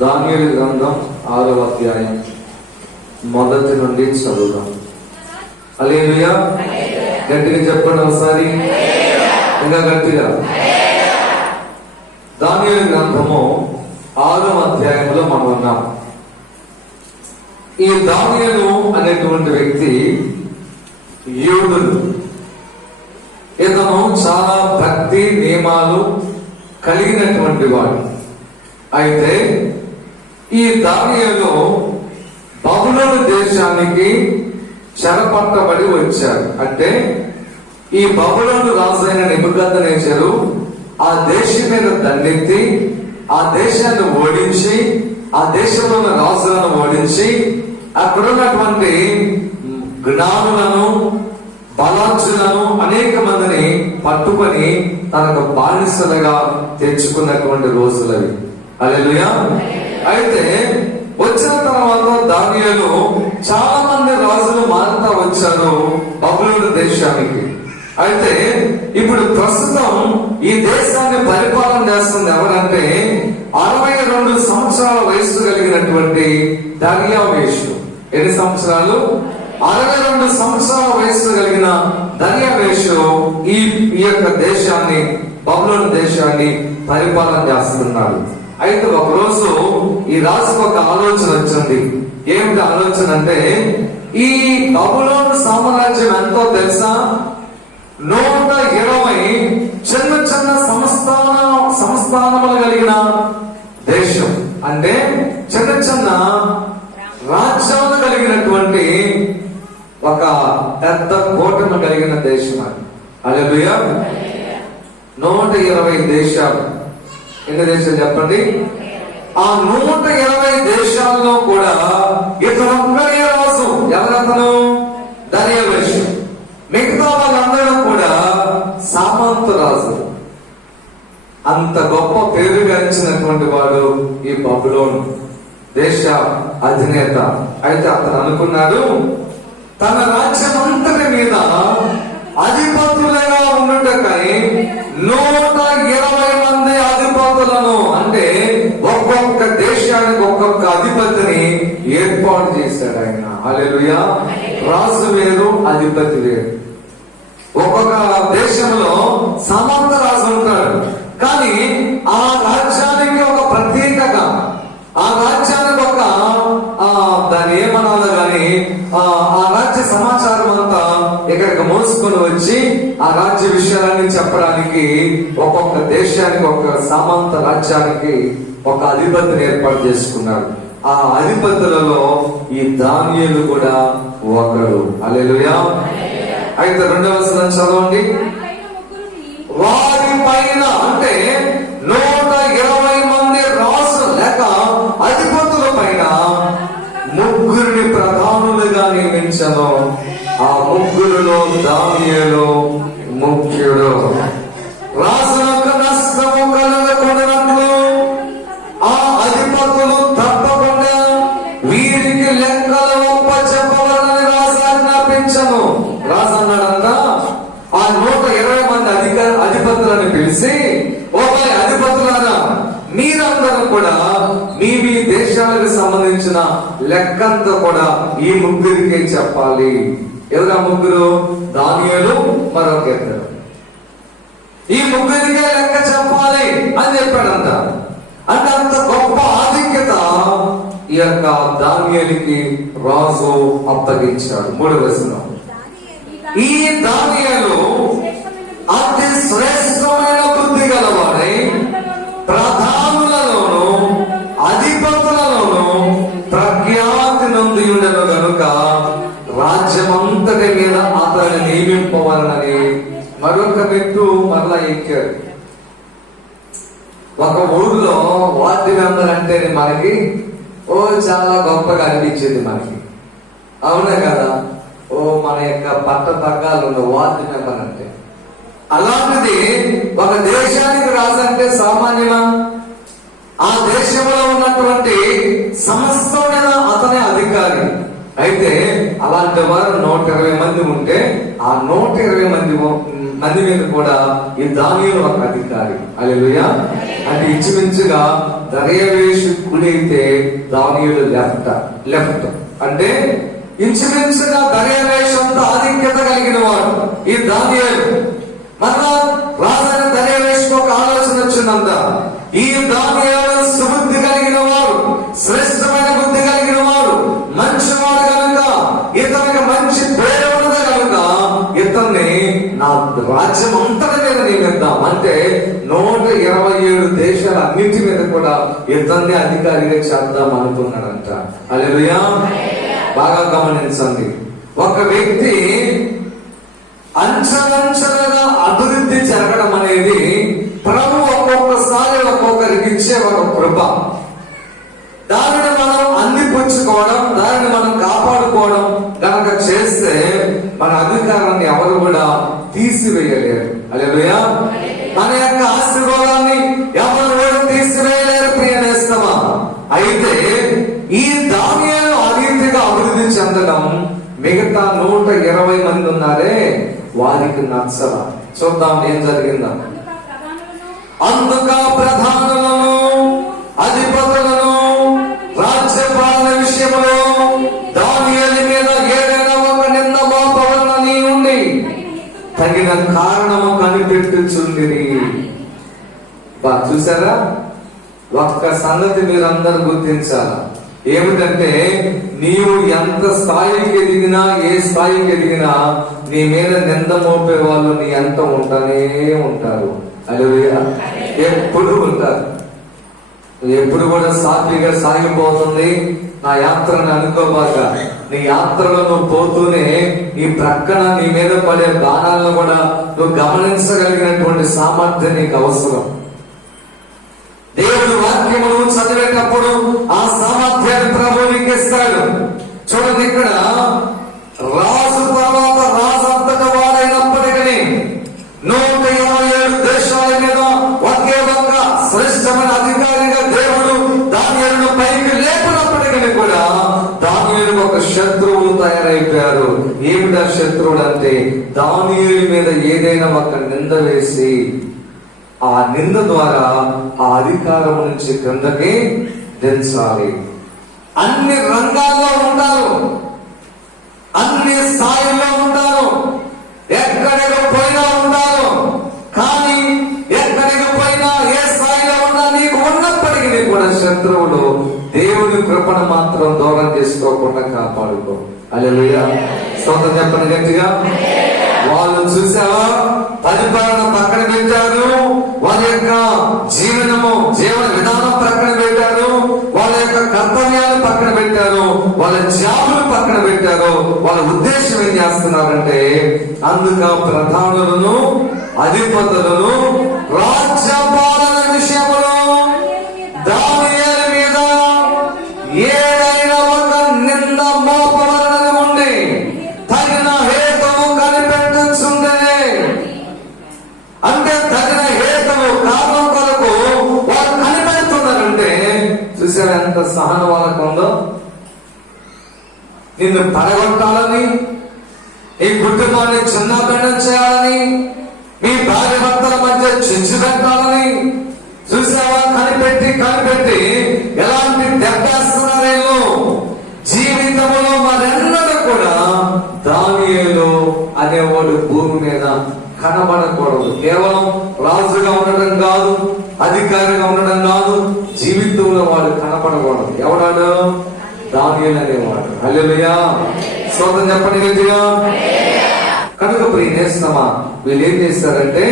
దానియేలు గ్రంథం 6వ అధ్యాయం మొదటి నుండి చదువుదాం. హల్లెలూయా. గట్టిగా చెప్పండి ఒకసారి, ఇంకా గట్టిగా. దానియేలు గ్రంథము 6వ అధ్యాయంలో మనం ఉన్నాం. ఈ దానియేలు అనేటువంటి వ్యక్తి యూదుడు. ఇతను చాలా భక్తి నియమాలు కలిగినటువంటి వాడు. అయితే ఈ దానియేలు బబులోను దేశానికి చెరపట్టబడి వచ్చాడు. అంటే ఈ బబులోను రాజైన నెబుకద్నెజరు ఆ దేశం మీద దండెత్తి ఆ దేశాన్ని ఓడించి, ఆ దేశంలో ఉన్న రాజులను ఓడించి, అక్కడ ఉన్నటువంటి జ్ఞానులను బలార్జులను అనేక మందిని పట్టుకొని తనకు బానిసలుగా తెచ్చుకున్నటువంటి రోజులవి. హల్లెలూయా. అయితే వచ్చిన తర్వాత దానియేలు చాలా మంది రాజులు మారుతా వచ్చారు బబులోను దేశానికి. అయితే ఇప్పుడు ప్రస్తుతం ఈ దేశాన్ని పరిపాలన చేస్తుంది ఎవరంటే 62 సంవత్సరాల వయసు కలిగినటువంటి దర్యావేషు. ఎన్ని సంవత్సరాలు? 62 సంవత్సరాల వయసు కలిగిన దర్యావేషు ఈ యొక్క దేశాన్ని, బబులోను దేశాన్ని పరిపాలన చేస్తున్నాడు. అయితే ఒకరోజు ఈ రాజుకు ఒక ఆలోచన వచ్చింది. ఏమిటి ఆలోచన అంటే, ఈ బబులోను సామ్రాజ్యం ఎంతో తెలుసా? 120 చిన్న చిన్న సంస్థానములు కలిగిన దేశం. అంటే చిన్న చిన్న రాజ్యాలు కలిగినటువంటి ఒక పెద్ద కోటను కలిగిన దేశం అది. హల్లెలూయా. 120 దేశాలు. ఎన్ని దేశాలు చెప్పండి? ఆ 120 దేశాల్లో కూడా ఇతను ఒక్కడే రాజు. ఎవరతను? దర్యావేషు. మిగతా వాళ్ళందరూ కూడా సామంత రాజు. అంత గొప్ప పేరు గడించినటువంటి వాడు ఈ బబులోను దేశ అధినేత. అయితే అతను అనుకున్నాడు, తన రాజ్యం అంతటి మీద అధిపతులుగా ఉన్నట్టుకై 120 మంది అధిపతులను, అంటే ఒక్కొక్క దేశానికి ఒక్కొక్క అధిపతిని ఏర్పాటు చేశాడు ఆయన. హల్లెలూయా. రాజు వేరు, అధిపతి వేరు. ఒక్కొక్క దేశంలో సామంత రాజు ఉంటాడు, కానీ ఆ రాజ్యానికి ఒక ప్రత్యేకత, ఆ రాజ్యానికి ఒక దాన్ని ఏమనాలి కానీ ఆ రాజ్య సమాచారం అంతా ఇక్కడికి మోసుకొని వచ్చి ఆ రాజ్య విషయాలన్నీ చెప్పడానికి ఒక్కొక్క దేశానికి, ఒక్కొక్క సామంత రాజ్యానికి ఒక అధిపతిని ఏర్పాటు చేసుకున్నాడు. ఆ అధిపతులలో ఈ దానియేలు కూడా ఒకడు. హల్లెలూయా. అయితే 2వ వచనం చదవండి. వారి పైన, అంటే 120 మంది రాజు లేక అధిపతుల పైన 3 ప్రధానులుగా నియమించను. ఆ 3లో దానియేలు ముఖ్యుడు. రాజులకు నష్టము కలగకూడనట్లు ఆ అధిపతులు తప్పకుండా వీరికి లెక్కలు ఒప్పచెప్పవాలని రాజు ఆజ్ఞాపించను. రాజు అన్నాడంట, ఆ 120 మంది అధిపతులను పిలిచి, ఓకే అధిపతులారా, మీరందరూ కూడా మీ దేశాలకు సంబంధించిన లెక్కంతా కూడా ఈ 3కే చెప్పాలి. ఎవరు ఆ 3? దానియేలు, మరొక 2. ఈ 3కే లెక్క చెప్పాలి అని చెప్పాడంట. అంటే అంత గొప్ప ఆధిక్యత ఈ యొక్క దానియేలుకి రాజు అప్పగించాడు. 3వ వచనం. ఈ దానియేలు అతి శ్రేష్టమైన బుద్ధి గలవాడై ప్రధానులలోను అధిపతులలోను ప్రఖ్యాతి నొంది ఉండను గనుక రాజ్యమంతటి మీద అతన్ని నియమింపవాలని మరొక వ్యక్తి మరలా ఎక్కాడు. ఒక ఊర్లో వార్డు మెంబర్ అంటే మనకి చాలా గొప్పగా అనిపించేది మనకి. అవునా కదా? మన యొక్క పట్ట తగ్గాలు ఉన్న వార్డు మెంబర్ అంటే. అలాంటిది ఒక దేశానికి రాజు అంటే సామాన్యమా? ఆ దేశంలో ఉన్నటువంటి సమస్తమైన అతనే అధికారి. అయితే అలాంటి వారు 120 మంది ఉంటే ఆ 120 మంది మంది మీద కూడా ఈ దానియేలు ఒక అధికారి. హల్లెలూయా. అంటే ఇంచుమించుగా దర్యావేషు కుడైతే దానియేలు లెఫ్ట్ అంటే ఇంచుమించుగా దర్యావేషంతో ఆధిక్యత కలిగిన వాడు ఈ దానియేలు. మరలా రాజైన దర్యావేషుకు ఒక ఆలోచన వచ్చిందంట, ఈ దానియేలు సుబుద్ధి కలిగిన వాడు, శ్రేష్టమైన బుద్ధి కలిగిన వాడు, మంచివాడు కనుక, ఇతనికి మంచి పేరు ఉన్నది కనుక ఇతన్ని నా రాజ్యం అంతటి మీద నియమిద్దాం అంటే 127 దేశాల అన్నింటి మీద కూడా ఇతన్ని అధికారిగా చేద్దాం అనుకున్నాడంట. హల్లెలూయా. బాగా గమనించండి, ఒక వ్యక్తి అంచెలంచెలుగా అభివృద్ధి జరగడం అనేది ప్రభు ఒక్కొక్కసారి ఒక్కొక్కరికి ఇచ్చే ఒక కృప. దానిని మనం అందిపుచ్చుకోవడం, దానిని మనం కాపాడుకోవడం కనుక చేస్తే మన అధికారాన్ని ఎవరు కూడా తీసివేయలేరు. హల్లెలూయా. మన యొక్క ఆశీర్వాదాన్ని ఎవరు కూడా తీసివేయలేరు. ప్రియనేస్తమా, అయితే ఈ దానియేలు ఆ రీతిగా అభివృద్ధి చెందడం మిగతా 120 మంది ఉన్నారే వారికి నచ్చల. చూద్దాం ఏం జరిగిందా. అందుక ప్రధానులను, అధిపతులను, రాజ్యపాలన విషయంలో దానియేలు మీద ఏదైనా ఒక నింద మోపవలనని ఉండి తగిన కారణము కనిపెట్టుచుండిరి. చూసారా, ఒక్క సంగతి మీరందరూ గుర్తించాల. ఏమిటంటే నీవు ఎంత స్థాయికి ఎదిగినా, ఏ స్థాయికి ఎదిగినా నీ మీద నింద మోపే వాళ్ళు నీ అంత ఉంటానే ఉంటారు. హల్లెలూయా. ఎప్పుడు ఉంటారు. ఎప్పుడు కూడా సాఫీగా సాగిపోతుంది నా యాత్రను అనుకోబాక. నీ యాత్రలో నువ్వు పోతూనే నీ ప్రక్కన నీ మీద పడే బాణాలను కూడా నువ్వు గమనించగలిగినటువంటి సామర్థ్యం నీకు అవసరం. దేవుడు వాక్యమును చదివేటప్పుడు ఆ సామర్థ్యాన్ని ప్రభు నీకు ఇస్తాడు. చూడండి, ఇక్కడ రాజు తర్వాత రాజు అంతటా వాడైనప్పటికీ 127 దేశాల మీద ఒకే ఒక్క శ్రేష్టమైన అధికారిగా దేవుడు దానియేలును పైకి లేపినప్పటికీ కూడా దానియేలు ఒక శత్రువులు తయారైపోయారు. ఏమిటా శత్రువులు అంటే దానియేలు మీద ఏదైనా ఒక నింద వేసి ఆ నింద ద్వారా ఆ అధికారం నుంచి క్రిందకి దించాలి. అన్ని రంగాల్లో ఉంటారు, అన్ని స్థాయిల్లో ఉంటారు, ఎక్కడికి పోయినా ఉంటారు. కానీ ఎక్కడికి పోయినా ఏ స్థాయిలో ఉన్నా నీకు ఉన్నప్పటికీ కూడా శత్రువులు దేవుని కృపను మాత్రం దూరం చేసుకోకుండా కాపాడుకో. హల్లెలూయా. స్తోత్రం చెప్పండి గట్టిగా. వాళ్ళు చూసావా, పరిపాలన పక్కన పెట్టారు, వాళ్ళ యొక్క జీవన విధానం పక్కన పెట్టారు, వాళ్ళ యొక్క కర్తవ్యాలు పక్కన పెట్టారు, వాళ్ళ జాబులు పక్కన పెట్టారు. వాళ్ళ ఉద్దేశం ఏం చేస్తున్నారంటే అందుక ప్రధానులను, అధిపతులను, రాజ్యపాలన విషయంలో దానియేలు మీద ఏదైనా ఒక నింద మోపవలనని ఉండి తగిన హేతువు కనిపెట్టుచుండే. అంటే తగిన హేతువు, కారణం కొరకు వాళ్ళు కనిపెడుతున్నారంటే చూసారా ఎంత సహనం వాళ్ళకు ఉందో. నిన్ను పడగొట్టాలని, ఈ కుటుంబాన్ని చిన్నబిన్నం చేయాలని, మీ భార్య భర్తల మధ్య చిచ్చు పెట్టాలని చూసావా, కనిపెట్టి ఎలాంటి దెబ్బేస్తున్నారేమో. జీవితంలో మరెన్నడూ కూడా దానియేలు అనేవాడు భూమి మీద కనబడకూడదు. కేవలం రాజుగా ఉండడం కాదు, అధికారిగా ఉండడం కాదు, జీవితంలో వాడు కనపడకూడదు. ఎవడాడు? దానియేలు అనేవాడు. హల్లెలూయా. స్తోత్రం చెప్పండి గట్టిగా. కనుక ప్రియనేస్తమా, వీళ్ళు ఏం చేస్తారంటే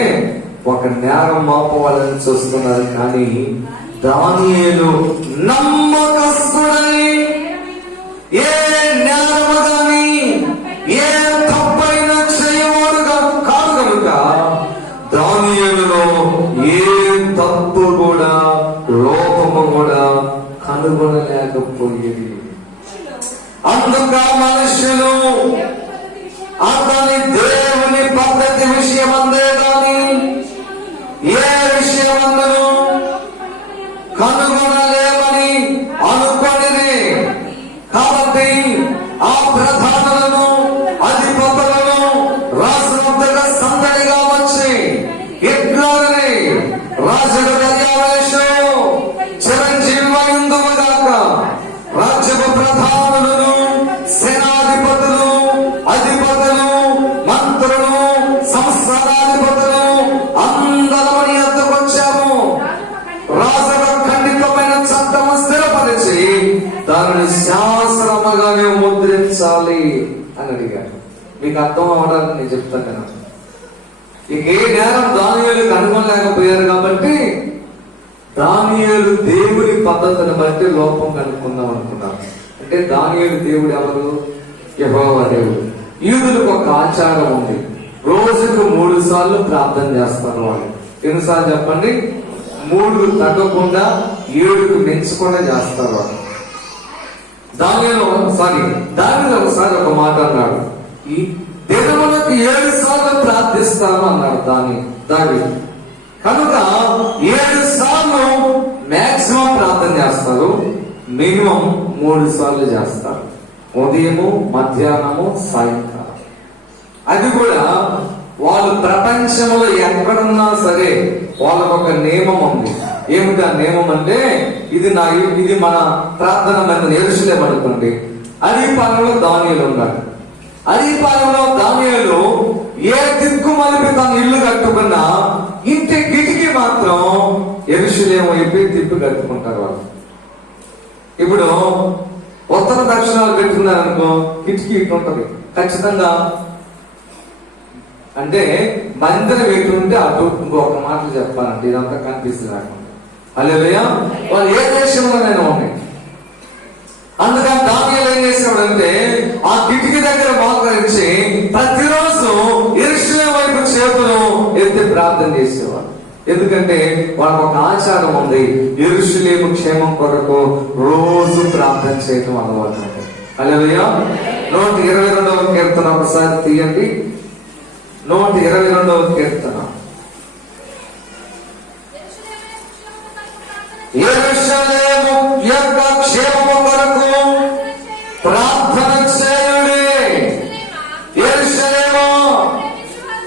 ఒక నేరం మోపవాలని చూస్తున్నారు. కానీ దానియేలు నమ్మకస్తుడై ఏ నేరము గాని ఏ తప్పైన చేయవాడుగా కాదు కనుక దానియేలులో ఏ తప్పు కూడా, లోపము కూడా కనుగొనలేకపోయేది. అందుక మనుషులు అతని దేవుని పద్ధతి విషయమందే గాని ఏ విషయమందరూ కనుగొనలేమని అనుకోనిది. కాబట్టి ఆ ప్రధానులను, అధిపతులను రాష్ట్రంతగా సందడిగా కనుగొనించాలి అని అడిగాడు. మీకు అర్థం అవడానికి నేను చెప్తాను కదా. ఇక ఏ నేరం దానియేలు కనుగొనలేకపోయారు కాబట్టి దానియేలు దేవుడి పద్ధతిని బట్టి లోపం కనుక్కుందాం అనుకున్నారు. అంటే దానియేలు దేవుడు ఎవరు? యెహోవా దేవుడు. యూదులకు ఒక ఆచారం ఉంది, రోజుకు 3 సార్లు ప్రార్థన చేస్తారు వాళ్ళు. ఎన్నిసార్లు చెప్పండి? 3 తగ్గకుండా 7కు మించకుండా చేస్తారు వాళ్ళు. దానిలో ఒకసారి ఒక మాట అన్నాడు, ఈ దినములకు 7 సార్లు ప్రార్థిస్తాను అన్నాడు దావీదు. కనుక 7 సార్లు మాక్సిమం ప్రార్థన చేస్తారు, మినిమం 3 సార్లు చేస్తారు. ఉదయము, మధ్యాహ్నము, సాయంకాలం. అది కూడా వాళ్ళు ప్రపంచంలో ఎక్కడున్నా సరే వాళ్ళకు ఒక నియమం ఉంది. ఏమిటి ఆ నియమం అంటే, ఇది మన ప్రార్థన మందిరం యెరూషలేము అనుకోండి. అదీపాలెంలో దానియేలు ఉన్నాడు. అదీపాలెంలో దానియేలు ఏ దిక్కు మలిపి తన ఇల్లు కట్టుకున్నా ఇంటి కిటికీ మాత్రం యెరూషలేము అయిపోయి తిప్పి కట్టుకుంటారు వాళ్ళు. ఇప్పుడు ఉత్తర దక్షిణాలు పెట్టుకున్నారు అనుకో, కిటికీ ఇటు ఉంటది ఖచ్చితంగా. అంటే మందిరం ఎటు ఉంటే అటు. ఇంకొక మాటలు చెప్పాలంటే ఇదంతా కనిపిస్తుంది నాకు. హల్లెలూయా. వాళ్ళు ఏ దేశంలోనైనా ఉన్నాయి. అందుకని దానియేలు ఏం చేసేవాడంటే ఆ కిటికీ దగ్గర మోకరించి ప్రతిరోజు యెరూషలేము వైపు చేతులు ఎత్తి ప్రార్థన చేసేవాడు. ఎందుకంటే వాళ్ళకు ఒక ఆచారం ఉంది, యెరూషలేము క్షేమం కొరకు రోజు ప్రార్థన చేయటం అలవాటు. హల్లెలూయా. 122వ కీర్తన ఒకసారి తీయండి. 122వ కీర్తన. యెరూషలేము యొక్క క్షేమము కొరకు ప్రార్థన చేయుడి. యెరూషలేము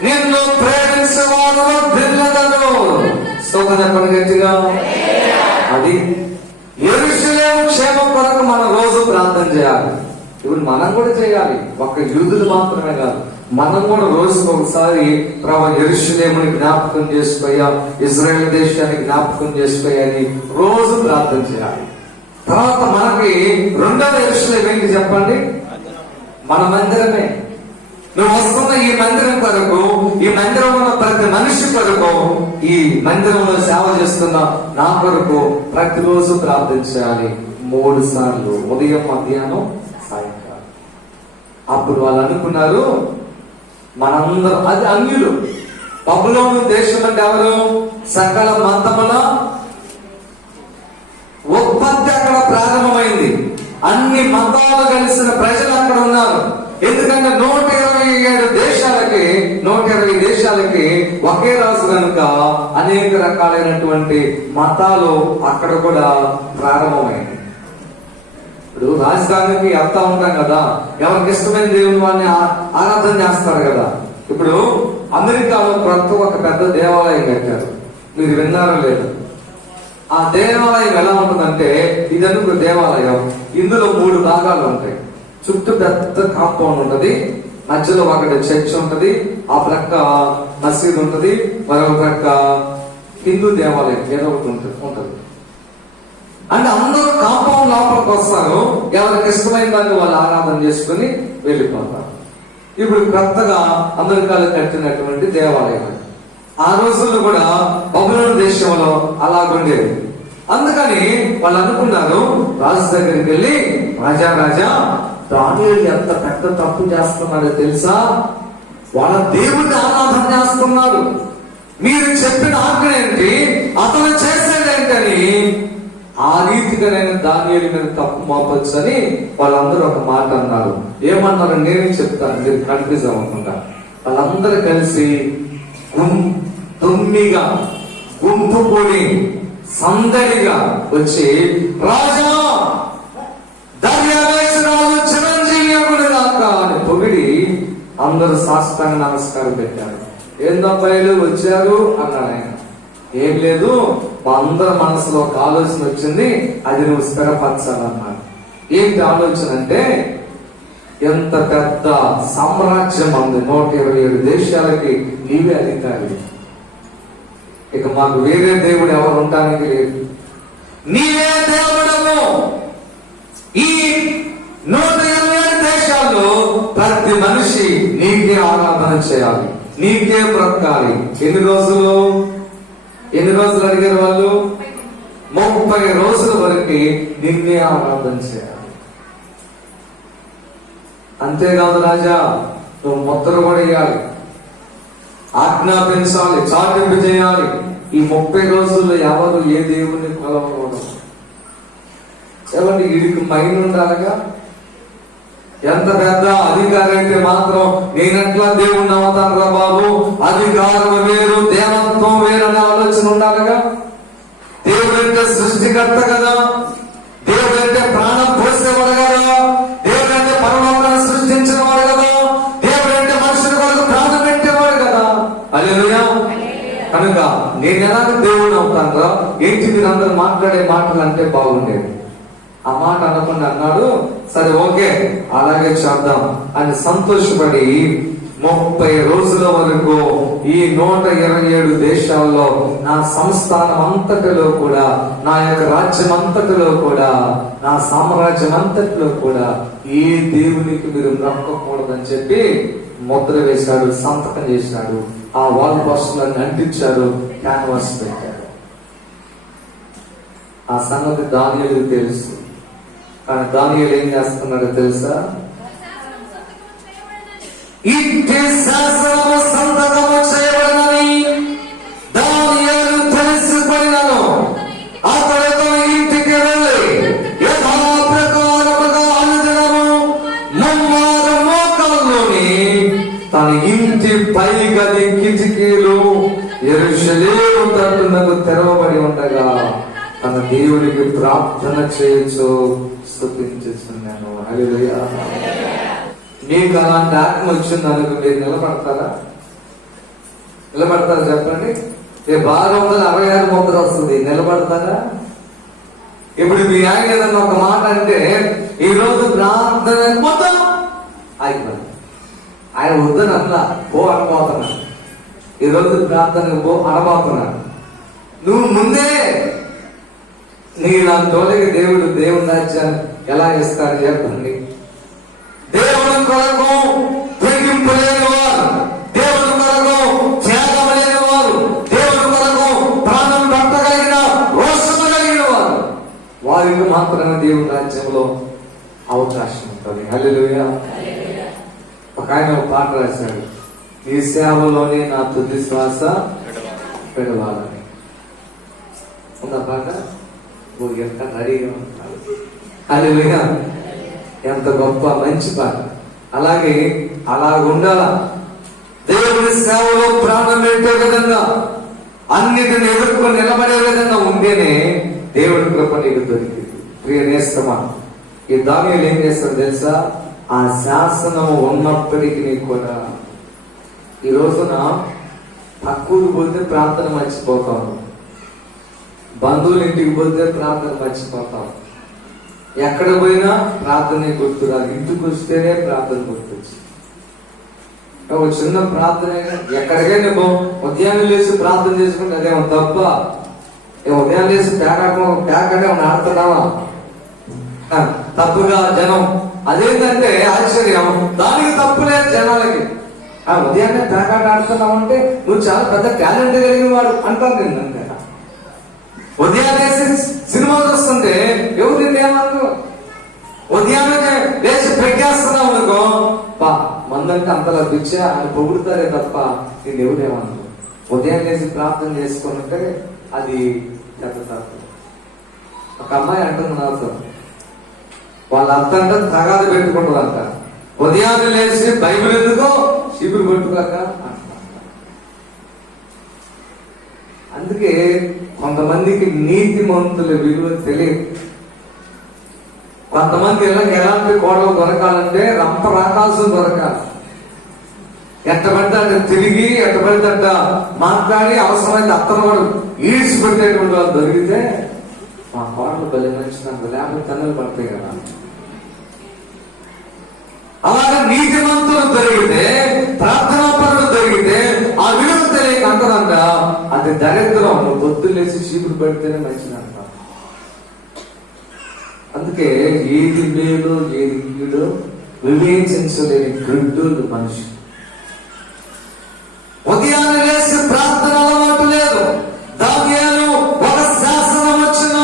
నిన్ను ప్రేమించేవారు వర్ధిల్లుదురు. స్తోత్రం చెప్పండి గట్టిగా. అది యెరూషలేము క్షేమం కొరకు మనం రోజు ప్రార్థన చేయాలి. ఇప్పుడు మనం కూడా చేయాలి, ఒక్క యూదులు మాత్రమే కాదు, మనం కూడా రోజుకు ఒకసారి ప్రభు యెరూషలేముని జ్ఞాపకం చేసుకోయా, ఇజ్రాయెల్ దేశాన్ని జ్ఞాపకం చేసుకోయా అని రోజు ప్రార్థన చేయాలి. తర్వాత మనకి 2వ యెరూషలేము ఏంటి చెప్పండి? మన మందిరమే. నువ్వు వస్తున్న ఈ మందిరం కొరకు, ఈ మందిరంలో ఉన్న ప్రతి మనిషి కొరకు, ఈ మందిరంలో సేవ చేస్తున్న నా కొరకు ప్రతిరోజు ప్రార్థించాలి 3 సార్లు, ఉదయం, మధ్యాహ్నం, సాయంకాలం. అప్పుడు వాళ్ళు అనుకున్నారు మనందరం, అది అన్యులు. బబులోను దేశం అంటే ఎవరు? సకల మతముల ఉత్పత్తి అక్కడ ప్రారంభమైంది. అన్ని మతాలు కలిసిన ప్రజలు అక్కడ ఉన్నారు. ఎందుకంటే 120 దేశాలకి ఒకే రాజు కనుక అనేక రకాలైనటువంటి మతాలు అక్కడ కూడా ప్రారంభమైంది. ఇప్పుడు రాజధానికి వెళ్తా ఉంటాం కదా, ఎవరికి ఇష్టమైన దేవుని వాడిని ఆరాధన చేస్తారు కదా. ఇప్పుడు అమెరికాలో ఒక పెద్ద దేవాలయం కట్టారు, మీరు విన్నారో లేదు? ఆ దేవాలయం ఎలా ఉంటుందంటే, ఇదనుకు దేవాలయం, ఇందులో 3 భాగాలు ఉంటాయి. చుట్టూ పెద్ద కాంపౌండ్ ఉంటది, మధ్యలో ఒకటి చర్చ్ ఉంటది, ఆ ప్రక్క మసీద్ ఉంటది, మరొక ప్రక్క హిందూ దేవాలయం ఏదో ఒకటి ఉంటది. అంటే అందరూ కాంపౌండ్ లోపలికి వస్తారు, ఎవరికి ఇష్టమైన దాన్ని వాళ్ళు ఆరాధన చేసుకుని వెళ్ళిపోతారు. ఇప్పుడు కొత్తగా అమెరికాలో కట్టినటువంటి దేవాలయం. ఆ రోజుల్లో కూడా బబులోను దేశంలో అలాగుండేది. అందుకని వాళ్ళు అనుకున్నారు, రాజు దగ్గరికి వెళ్ళి, రాజా దానియేలు ఎంత పెద్ద తప్పు చేస్తున్నాడో తెలుసా? వాళ్ళ దేవుడిని ఆరాధన చేస్తున్నాడు, మీరు చెప్పిన ఆజ్ఞ ఏంటి, అతను చేసేదేంటని ఆ రీతిగా నేను దానియేలు మీద తప్పు మోపొచ్చు అని వాళ్ళందరూ ఒక మాట అన్నారు. ఏమన్నారు నేను చెప్తాను, మీరు కన్ఫ్యూజ్ అవ్వకుండా. వాళ్ళందరూ కలిసి దుమ్మిగా గుంపు కూడి సందడిగా వచ్చి, రాజా దర్యావేశరాజు చిరంజీవి అగుడుగాక అని పొగిడి అందరూ సాష్టాంగ నమస్కారం పెట్టారు. ఏందబ్బాయిలు వచ్చారు అన్నాడు ఆయన. ఏం లేదు, మా అందరి మనసులో ఒక ఆలోచన వచ్చింది, అది నువ్వు స్థిరపరచాలన్నాడు. ఏంటి ఆలోచన అంటే, ఎంత పెద్ద సామ్రాజ్యం ఉంది, 127 దేశాలకి నీవే అధికారి, ఇక మాకు వేరే దేవుడు ఎవరు ఉండడానికి లేదు, నీవే దేవుడము. ఈ 127 దేశాలు విషయాల్లో ప్రతి మనిషి నీకే ఆరాధన చేయాలి, నీకే బ్రతకాలి. ఎన్ని రోజులు అడిగారు వాళ్ళు? 30 రోజుల వరకు నిన్నే ఆరాధన చేయాలి. అంతేకాదు రాజా, నువ్వు ముద్ర కూడా వేయాలి, ఆజ్ఞాపించాలి, చాటింపు చేయాలి. ఈ 30 రోజుల్లో ఎవరు ఏ దేవుణ్ణి కొలవకూడదు. ఎవరి వీడికి మైండ్ ఉండాలిగా. ఎంత పెద్ద అధికారి అయితే మాత్రం నేనెట్లా దేవుణ్ణి అవుతాను రా బాబు, అధికారం వేరు దేవత్వం వేరు అనే ఆలోచన ఉండాలిగా. దేవుడంటే సృష్టికర్త కదా, దేవుడంటే ప్రాణం పోసేవాడు కదా, దేవుడంటే పరలోకాన్ని సృష్టించిన వాడు కదా, దేవుడంటే మనుషుల కొరకు ప్రాణం పెట్టేవాడు కదా. హల్లెలూయా. కనుక నేను ఎలాగ దేవుడు అవుతాను రా, ఏంటి మీరందరూ మాట్లాడే మాటలు అంటే బాగుండేది. ఆ మాట అనకుండా అన్నాడు, సరే ఓకే అలాగే చేద్దాం అని సంతోషపడి 30 రోజుల వరకు ఈ 127 దేశాల్లో నా సంస్థానం అంతటిలో కూడా, నా యొక్క రాజ్యం అంతటిలో కూడా, నా సామ్రాజ్యం అంతటిలో కూడా ఏ దేవునికి మీరు మొక్కకూడదని చెప్పి ముద్ర వేశాడు, సంతకం చేశాడు. ఆ వాల్ పోస్టర్లను అంటించాడు, క్యాన్వాస్ పెట్టాడు. ఆ సంగతి దానియేలుకు తెలుసు. కానీ దానియేలు ఏం చేస్తున్నాడో తెలుసా? ఇంటి శాసనము సంతకము చేయబడినని దానియేలు తెలుసుకొనినను అతడు తన ఇంటికి వెళ్ళి యథాప్రకారముగా అనుదినము 3 మోకాల్లోని తన ఇంటి పై గది కిటికీలు యెరూషలేము తట్టునకు తెరవబడి ఉండగా తన దేవునికి ప్రార్థన చేయొచ్చు, స్తుతించుచున్నాను. హల్లెలూయా. మీకు అలాంటి ఆత్మ వచ్చింది అనుకు మీరు నిలబడతారా? చెప్పండి. 666 ముద్ర వస్తుంది, నిలబడతారా? ఇప్పుడు మీ ఆయన ఏదన్నా ఒక మాట అంటే, ఈ రోజు ప్రార్థన మొత్తం అయిపోయింది. ఆయన వద్దని అన్నా పో అనబోతున్నాడు. ఈ రోజు ప్రార్థనకు పో అనబోతున్నాడు. నువ్వు ముందే నీలాంటి తోలికి దేవుని రాజ్యాన్ని ఎలా ఇస్తాడు చెప్పండి. దేవుని కొరకు తెగింపు లేని వారు, దేవుని కొరకు త్యాగం లేని వారు, దేవుని కొరకు ప్రాణం పెట్టగలిగిన రోషము కలిగిన వారు, వారికి మాత్రమే దేవుని రాజ్యంలో అవకాశం ఉంటుంది. హల్లెలూయా. ఒక ఆయన ఒక పాట రాశాడు, ఈ సేవలోనే నా తుది శ్వాస పెడవాలని. ఉన్న పాట ఎంత రెడీగా ఉంటాడు. హల్లెలూయా. ఎంత గొప్ప మంచి పాట. అలాగే ఉండాల. దేవుని సేవలో ప్రాణం పెట్టే విధంగా, అన్నిటిని ఎదుర్కొని నిలబడే విధంగా ఉంటేనే దేవుడి కృప నీకు దొరికింది. ప్రియ నేస్తమా, ఈ దానియేలు ఏం చేస్తాడు తెలుసా? ఆ శాసనము ఉన్నప్పటికీ కూడా ఈ రోజున తక్కువకి పోతే ప్రార్థన మర్చిపోతాము, బంధువుల ఇంటికి పోతే ప్రార్థన మర్చిపోతాం, ఎక్కడ పోయినా ప్రార్థనే గుర్తురాదు, ఇంటికి వస్తేనే ప్రార్థన గుర్తొచ్చు. ఒక చిన్న ప్రార్థన ఎక్కడికైనా ఉదయాన్నే లేచి ప్రార్థన చేసుకుంటే అదేమో తప్ప? ఉదయాన్నే లేచి ప్యాకంటే ఆడుతున్నావా? తప్పుగా జనం అదేంటంటే ఆశ్చర్యం, దానికి తప్పు లేదు జనాలకి. ఉదయాన్నే ప్యాకాట ఆడుతున్నావు అంటే నువ్వు చాలా పెద్ద టాలెంట్ కలిగిన వాడు అంటారు. నేను అంతే ఉదయాన్నే సినిమా చూస్తుంటే ఎవరు నిన్నేమనుకో, ఉదయాన్నే లేచి పెట్టేస్తున్నావు అనుకో, మందంటే అంతలా పిచ్చా అని పొగుడుతారే తప్ప నేను ఎవరేమనుకో. ఉదయం లేచి ప్రార్థన చేసుకుంటే అది పెద్ద తప్పు. ఒక అమ్మాయి అంటుంది నాతో, వాళ్ళ అత్త అంటే తగాద పెట్టుకుంటుందంట. ఉదయాన్నే లేచి బైబిల్ ఎందుకో చీపురు పెట్టుకోక అంట. అందుకే కొంతమందికి నీతిమంతుల విలువ తెలియదు. కొంతమంది ఎలాంటి కోడలు దొరకాలంటే రంప రాకాల్సిన దొరకాలి. ఎట్ట పడితే అంటే తిరిగి, ఎట్ట పడితే అంట మాట్లాడి, అవసరమైతే అత్తను కూడా ఈడ్చిపెట్టేటువంటి వాళ్ళు దొరికితే మా కోడలు బలి మంచిదంట, లేకపోతే తన్నులు పడతాయి కదా. అలాగే నీతిమంతులు దొరికితే, ప్రార్థనా పనులు దొరికితే ఆ విలువ తెలియక అంటదంట అది దరిద్రం. నువ్వు పొద్దున్న లేచి చీపురు పెడితేనే మంచిదంట. అందుకే ఏది మేలు ఏది కీడో వివేచించలేని గుడ్డోలు మనిషి. ఉదయాన్నే లేచి ప్రార్థన అలవాటు లేదు. దానియేలు ఒక శాసనం వచ్చిన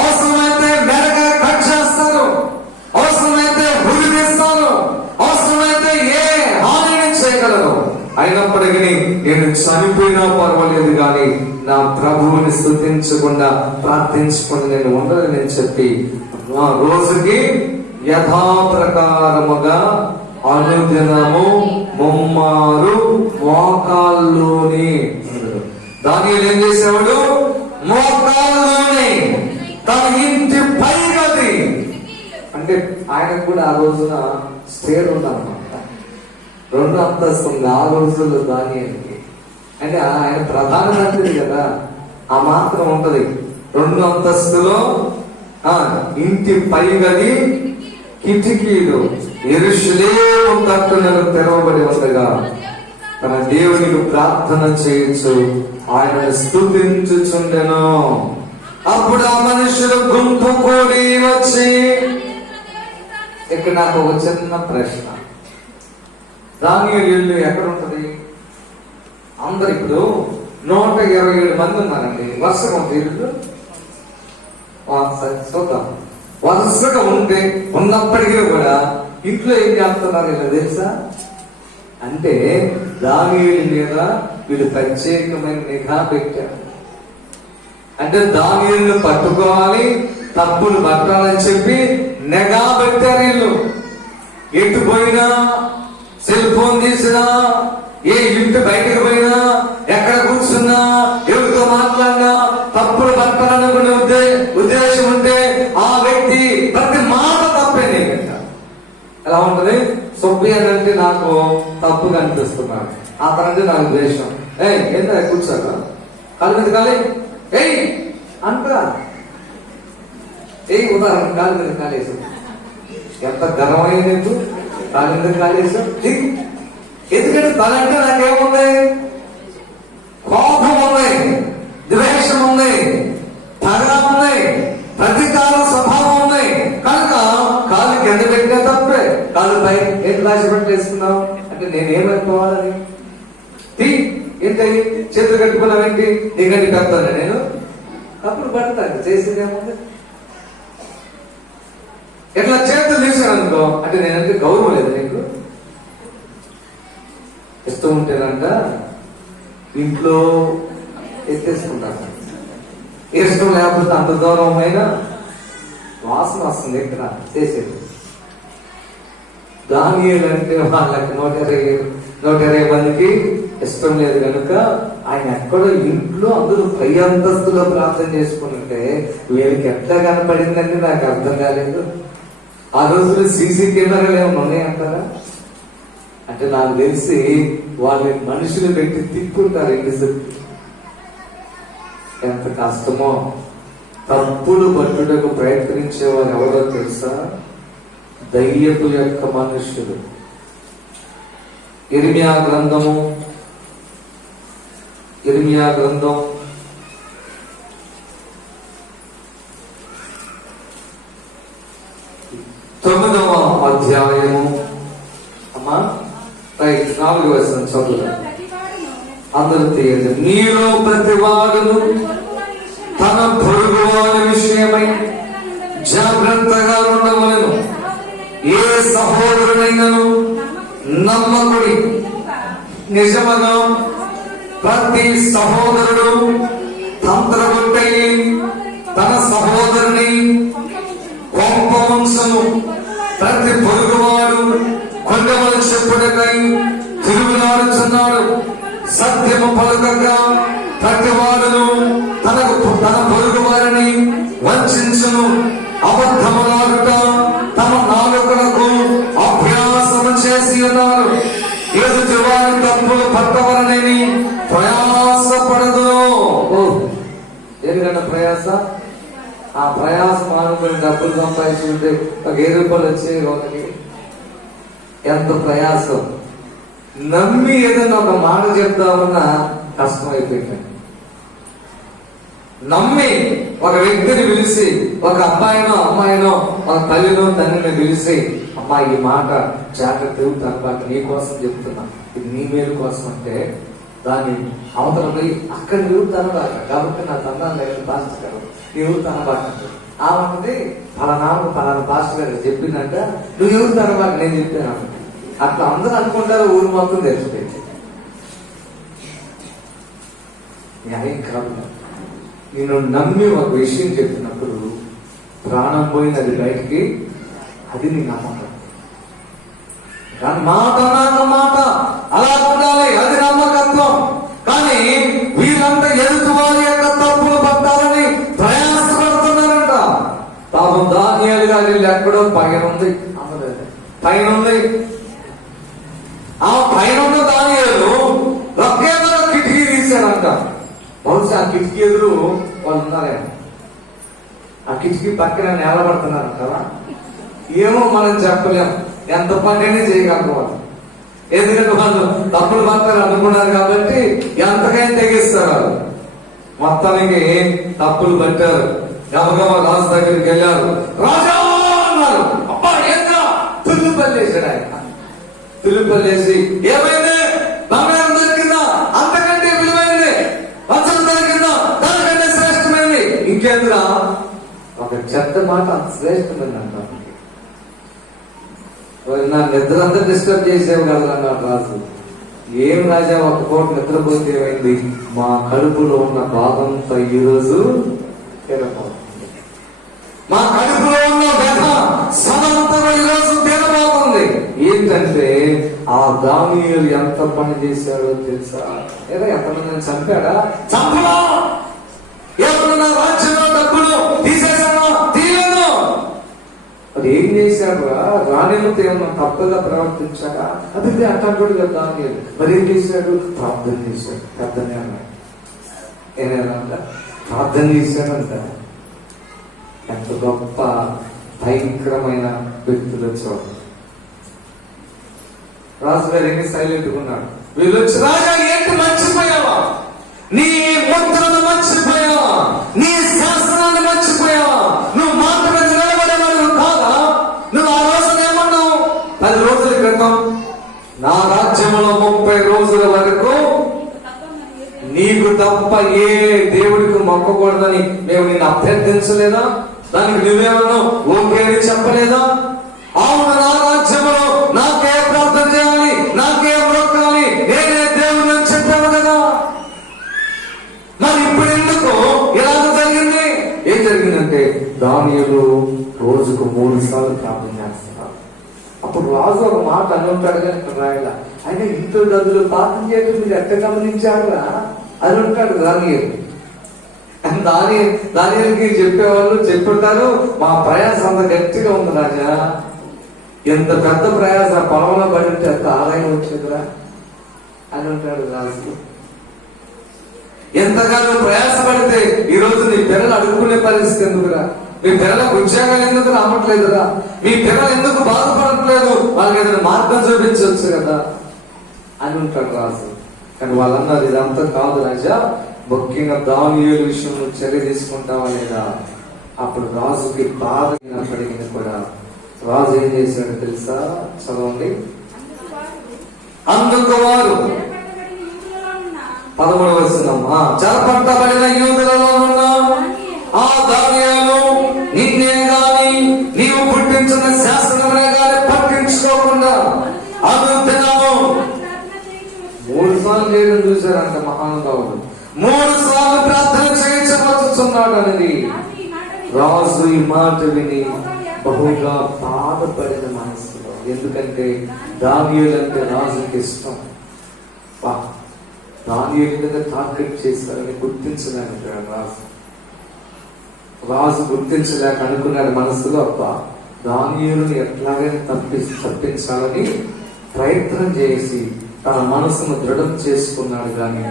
అవసరమైతే మెడగా కట్ చేస్తారు, అవసరమైతే ఉరి తీస్తారు, అవసరమైతే ఏ హాని చేయగలరు. అయినప్పటికీ నేను చనిపోయినా పర్వాలేదు కానీ నా ప్రభువుని స్తుతించకుండా ప్రార్థించకుండా నేను ఉండదని చెప్పి రోజుకి యథాప్రకారముగా అనుదినము ముమ్మారు మోకాల్లోని. దానియేలు ఏం చేసేవాడు? మోకాల్లోని తన ఇంటి పైగది. అంటే ఆయనకు కూడా ఆ రోజున స్టేర్ ఉందన్నమాట, 2 అంతస్తు ఉంది ఆ రోజుల్లో దానియేలుకి. అంటే ఆయన ప్రధానమంత్రి కదా, ఆ మాత్రం ఉంటది. 2 అంతస్తులో ఇంటి పైగది, కిటికీలు, యెరూషలేము తట్టునకు తెరవబడి ఉండగా తన దేవునికి ప్రార్థన చేయొచ్చు, ఆయనను స్తుతించుచుండెను. అప్పుడు ఆ మనుషులు గుంపు కూడి వచ్చి, ఇక్కడ నాకు ఒక చిన్న ప్రశ్న. దానియేలు ఇల్లు ఎక్కడ ఉంటది? అందరు ఇప్పుడు 127 మంది ఉన్నారండి, వరుసగా ఉంటే ఇల్లు చూద్దాం. వరుసగా ఉంటే ఉన్నప్పటికీ కూడా ఇంట్లో ఏం చేస్తున్నారు ఇలా తెలుసా? అంటే దానియేలు మీద వీళ్ళు ప్రత్యేకమైన నిఘా పెట్టారు. అంటే దానియేలును పట్టుకోవాలి, తప్పులు పట్టాలని చెప్పి నిఘా పెట్టారు వీళ్ళు. ఎటు పోయినా, సెల్ ఫోన్ తీసినా, ఏ ఇంటి బయటకు పోయినా, ఎక్కడ కూర్చున్నా, ఎవరితో మాట్లాడినా తప్పులు పట్టాలనుకునే ఉద్దేశం ఉంటే ఆ వ్యక్తి ప్రతి మాట తప్పే. ఎలా ఉంటది? సొబ్బి అని అంటే నాకు తప్పుగా అనిపిస్తున్నాడు, అతనంటే నాకు ద్వేషం. ఎంత కూర్చోక కాలు మీద కాలే అంటా ఉదాహరణ కాలు మీద కాలేసాం. ఎంత ఘనమైన నీకు కాలు మీద కాలేసాం. ఎందుకంటే తనంటే నాకేముంది? కోపం ఉంది, ద్వేషం ఉంది, పగ ఉంది, ప్రతీకార స్వభావం ఉంది. కనుక కాలు కింద పెట్టినా తప్పే, కాలు పై ఏం రాసి పెట్టేసుకున్నావు అంటే నేనేమనుకోవాలని? ఏంటి చేతులు కట్టుకున్నావేంటి? నీకంటే పెడతాను నేను, అప్పుడు పడతాను. చేసేదేముంది? ఎట్లా చేతులు తీసాను అనుకో అంటే నేనంటే గౌరవం లేదు నీకు. ఇష్టం ఉంటేనంట ఇంట్లో ఎత్తేసుకుంటాను, ఇష్టం లేకపోతే అంత దూరమైన వాసన వస్తుంది ఇక్కడ చేసేది. దానియేలు అంటే వాళ్ళకి 120 మందికి ఇష్టం లేదు కనుక ఆయన ఎక్కడో ఇంట్లో అందరూ పై అంతస్తులో ప్రార్థన చేసుకుంటే వీళ్ళకి ఎట్లా కనపడిందంటే నాకు అర్థం కాలేదు. ఆ రోజులు సీసీ కెమెరాలు ఏమైనా ఉన్నాయంటారా? అంటే నాకు తెలిసి వాళ్ళని మనుషులు పెట్టి తిప్పుకుంటారు ఇంటి చుట్టూ. ఎంత కష్టమో. తప్పులు పట్టుటకు ప్రయత్నించేవారు ఎవరో తెలుసా? దయ్యపు యొక్క మనుషులు. ఇర్మియా గ్రంథం 9వ అధ్యాయము 4వ వచనం చదువు. అందరూ తీయండి. నీలో ప్రతివాడును తన పొరుగువాని విషయమై జాగ్రత్తగా ఉండవలెను. ఏ సహోదరుడైనను నమ్మకుడి. నిజముగా ప్రతి సహోదరుడు తంత్రగొట్టై తన సహోదరుని కొంపవంశము ప్రతి పొరుగువాడు కొండవలు చెప్పుటకై తిరుగులాడుచున్నాడు. సత్యము పలుకక ప్రతి వాడును తన పొరుగు వారిని వంచించును. అబద్ధములాడుట తమ నాలుకలకు అభ్యాసము చేసి ఉన్నారు. ఎదుటి వారి తప్పులు పట్టవలనని ప్రయాసపడదు. ఎందుకంటే ప్రయాస, ఆ ప్రయాసం ఆనుకుని డబ్బులు సంపాదించుకుంటే ఒక 1000 రూపాయలు వచ్చే రోజుకి ఎంత ప్రయాసం. నమ్మి ఏదైనా ఒక మాట చెప్తామన్నా కష్టం అయిపోయింది. నమ్మి ఒక వ్యక్తిని పిలిచి, ఒక అబ్బాయినో అమ్మాయినో ఒక తల్లినో తండ్రిని పిలిచి ఒక అమ్మా ఈ మాట జాగ్రత్త తర్వాత నీ కోసం చెప్తున్నా, ఇది నీ మేలు కోసం అంటే దాన్ని అవతల పోయి అక్కడ ఎవరు తనబాక, కాబట్టి నా తండ్రి దగ్గర పాస్టర్ గారు ఎవరు తనబాక ఆమె పలానా పాస్టర్ గారు చెప్పిందంట, నువ్వు ఎవరు తనబాక నేను చెప్పాను. అట్లా అందరూ అనుకుంటారు, ఊరు మొత్తం తెలిసిపోయింది. న్యాయం కాదు. నేను నమ్మి ఒక విషయం చెప్పినప్పుడు ప్రాణం పోయింది, అది బయటికి, అది నీ నమ్మకం. కానీ మాట మాట అలా ఉండాలి, అది నమ్మకత్వం. కానీ వీళ్ళంతా ఎదుటి వారి యొక్క తప్పులు పట్టాలని ప్రయాసపడుతున్నారంట. పాపం దానియేలు గారి ఎక్కడో పైన ఉంది, పైన ఉంది. ఆ పైన ఉన్న దానియేలు ఒకే కిటికీ తీశాడంట. బహుశా ఆ కిటికీ ఎదురు వాళ్ళు ఉన్నారే, ఆ కిటికీ పక్కన నేలబడుతున్నారు కదా. ఏమో మనం చెప్పలేం, ఎంత పని చేయగలరు వాళ్ళు. ఎందుకంటే వాళ్ళు తప్పులు పడతారు అనుకున్నారు కాబట్టి ఎంతకైనా తెగిస్తారు వాళ్ళు. మొత్తానికి తప్పులు పట్టారు. గబగబా రాజు దగ్గరికి వెళ్ళారు. రాజా అన్నారు. అబ్బా ఏంటా తుల్లిపల్లేసాడు ఆయన. తుల్లిపల్లేసి ఏమైంది, బంగారం దొరికిందా, అంతకంటే విలువైంది, వచనం దొరికిందా, దానికంటే శ్రేష్టమైంది, ఇంకెందురా ఒక చెత్త మాట అంత శ్రేష్టమైంది అంటారు. నా నిద్ర అంతా డిస్టర్బ్ చేసేవి కదా అన్నాడు రాజు. ఏం రాజా, ఒక పూట నిద్రపోతే ఏమైంది, మా కడుపులో ఉన్న బాధంతా ఈరోజు తీరబోతుంది, మా కడుపులో ఉన్న వ్యధ సమంతా ఈరోజు తీరబోతుంది. ఏంటంటే ఆ దానియేలు ఎంత పని చేశాడో తెలుసా? ఏదో ఎంతమందిని చంపాడా? చంపలా. ఎప్పుడన్నా రాజ్యంలో డబ్బులు తీసేసాడా? తీయలేదు. అది ఏం చేశాడు? రాణిలతో ఏమన్నా తప్పుగా ప్రవర్తించాడా? అది అట్లాంటి కదా దానియేలు. మరి ఏం చేశాడు? ప్రార్థన చేశాడు. ప్రార్థన ఏనంట, ప్రార్థన చేశాడంట. ఎంత గొప్ప భయంకరమైన వ్యక్తులు వచ్చాడు. రాజుగారు ఎన్ని సైలెంట్ ఉన్నాడు. వీళ్ళు వచ్చి, రాజా ఏంటి మర్చిపోయావా? నీ ముద్రను మర్చిపోయావా? నీ శాస్త్రాన్ని మర్చిపోయావా? నువ్వు మాట మీద నిలబడేవాడు కాదా? నువ్వు ఆ రోజున ఏమన్నావు? 10 రోజుల క్రితం నా రాజ్యంలో 30 రోజుల వరకు నీకు తప్ప ఏ దేవుడికి మొక్కకూడదని మేము నిన్ను అభ్యర్థించలేదా? దానికి నువ్వేమన్నావు? ఓకే అని చెప్పలేదా? అవును, నా రాజ్యంలో నాకే ప్రార్థన చేయాలి, నాకే మొక్కాలి, నేనే దేవుడు అని చెప్పావు కదా. మరి ఇప్పుడు ఎందుకు ఇలాగ జరిగింది? ఏం జరిగిందంటే దానియేలు రోజుకు 3 సార్లు ప్రార్థన చేస్తున్నారు. అప్పుడు రాజు ఒక మాట అని ఉంటాడు కానీ ఇక్కడ రాయలా. ఆయన ఇంట్లో గదులు ప్రార్థన చేయడం మీరు ఎట్ట గమనించాడురా అని ఉంటాడు దానియేలు. దానియేలుకి చెప్పేవాళ్ళు చెప్పుంటారు, మా ప్రయాస అంత గట్టిగా ఉంది రాజా, ఎంత పెద్ద ప్రయాస పొలంలో పడి ఉంటే ఎంత ఆదాయం వచ్చేదిరా అని ఉంటాడు రాజు. ఎంతగానో ప్రయాసపడితే ఈ రోజు నీ పిల్లలు అడుగుకునే పరిస్థితి ఎందుకురా? మీ పిల్లలకు ఉద్యోగాలు ఎందుకు రావట్లేదురా? మీ పిల్లలు ఎందుకు బాధపడట్లేదు? వాళ్ళకి ఏదైనా మార్గం చూపించవచ్చు కదా అని ఉంటాడు రాజు. కానీ వాళ్ళన్నారు, ఇదంతా కాదు రాజా, ముఖ్యంగా దానియేలు విషయంలో చర్య తీసుకుంటావా లేదా? అప్పుడు రాజుకి బాధ అడిగిన కూడా రాజు ఏం చేశాడు తెలుసా? చదవండి. అందుకు వారు 13వ వచనం, చెరపట్టబడిన యూదులలో ఉన్న ఆ దానియేలు నిన్నే గాని నీవు పుట్టించిన శాస్త్రమే గాని పట్టించుకోకుండా అనుదినము 3 సార్లు చేయడం చూశారంట మహానుభావుడు. 3 సార్లు ప్రార్థన చేయించబడుతున్నాడు అనేది. రాజు ఈ మాట విని బహుగా బాధపడిన మనసులో. ఎందుకంటే దానియేలు అంటే రాజుకి ఇష్టం. దానియేలు మీద టార్గెట్ చేస్తారని గుర్తించలేకపోయాడు రాజు గుర్తించలేక అనుకున్నాడు మనసులో, అబ్బా దానియేలుని ఎట్లాగైనా తప్పించాలని ప్రయత్నం చేసి తన మనసును దృఢం చేసుకున్నాడు. కానీ